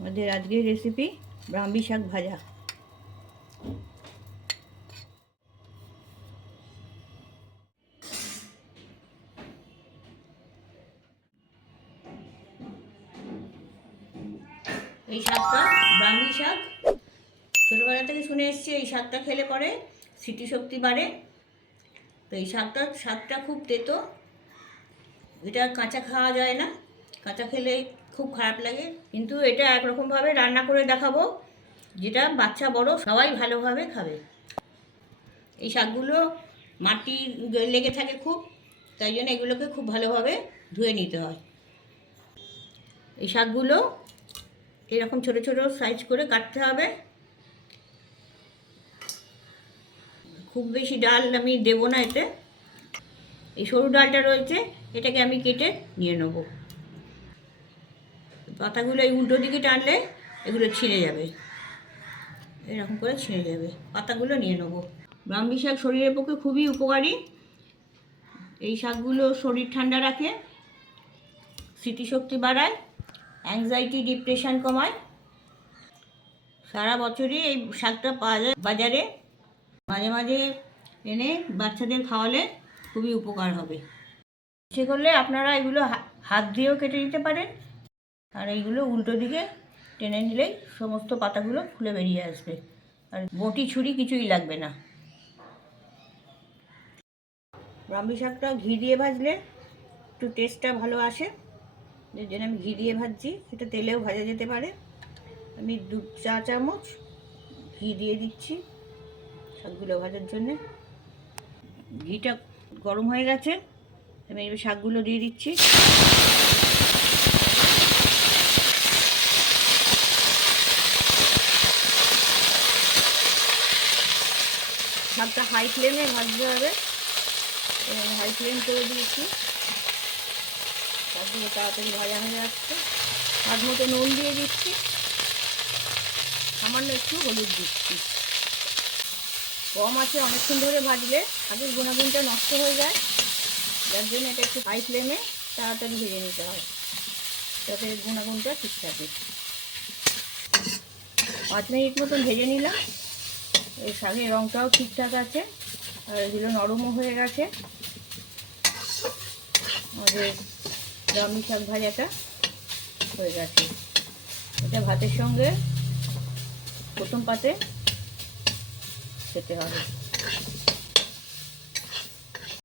আমাদের আজকের রেসিপি ব্রাহ্মী শাক ভাজা। এই শাকটা ব্রাহ্মী শাক। ছোটোবেলা থেকে শুনে এসছি, এই শাকটা খেলে পরে স্মৃতিশক্তি বাড়ে। তো এই শাকটা শাকটা খুব তেতো। এটা কাঁচা খাওয়া যায় না। কাঁচা খেলে খুব খারাপ লাগে। কিন্তু এটা একরকমভাবে রান্না করে দেখাবো, যেটা বাচ্চা বড় সবাই ভালোভাবে খাবে। এই শাকগুলো মাটি লেগে থাকে খুব, তাই জন্য এগুলোকে খুব ভালোভাবে ধুয়ে নিতে হয়। এই শাকগুলো এরকম ছোট ছোট সাইজ করে কাটতে হবে। খুব বেশি ডাল আমি দেবো না এতে। এই সরু ডালটা রয়েছে, এটাকে আমি কেটে নিয়ে নেব। পাতাগুলো এই উল্টো দিকে টানলে এগুলো ছিঁড়ে যাবে। এরকম করে ছিঁড়ে যাবে। পাতাগুলো নিয়ে নেব। ব্রাহ্মী শাক শরীরের পক্ষে খুবই উপকারী। এই শাকগুলো শরীর ঠান্ডা রাখে, স্মৃতিশক্তি বাড়ায় অ্যাংজাইটি ডিপ্রেশন কমায়। সারা বছরই এই শাকটা পাওয়া যায় বাজারে। মাঝে মাঝে এনে বাচ্চাদের খাওয়ালে খুবই উপকার হবে। সে করলে আপনারা এগুলো হাত দিয়েও কেটে নিতে পারেন। আর এইগুলো উল্টো দিকে টেনে নিলেই সমস্ত পাতাগুলো খুলে বেরিয়ে আসবে। আর বটি ছুরি কিছুই লাগবে না। ব্রাহ্মী শাকটা ঘি দিয়ে ভাজলে একটু টেস্টটা ভালো আসে। যে জন্য আমি ঘি দিয়ে ভাজছি, সেটা তেলেও ভাজা যেতে পারে। আমি দু, চা চামচ ঘি দিয়ে দিচ্ছি শাকগুলো ভাজার জন্যে। ঘিটা গরম হয়ে গেছে, আমি শাকগুলো দিয়ে দিচ্ছি। শাকটা হাই ফ্লেমে ভাজতে হবে। হাই ফ্লেম করে দিয়েছি। শাকগুলো তাড়াতাড়ি ভাজা হয়ে যাচ্ছে। স্বাদ মতো নুন দিয়ে দিচ্ছি। সামান্য একটু হলুদ দিচ্ছি। কম আছে, অনেকক্ষণ ধরে ভাজলে আগের গুণাগুণটা নষ্ট হয়ে যায়। যার জন্য এটা একটু হাই ফ্লেমে তাড়াতাড়ি ভেজে নিতে হয় যাতে গুণাগুণটা ঠিক থাকে পাঁচ মিনিট মতন ভেজে নিলাম। এই শাকের রঙটাও ঠিকঠাক আছে, আর এগুলো নরমও হয়ে গেছে। আমাদের দামি শাক ভাজাটা হয়ে গেছে। এটা ভাতের সঙ্গে প্রথম পাতে খেতে হবে।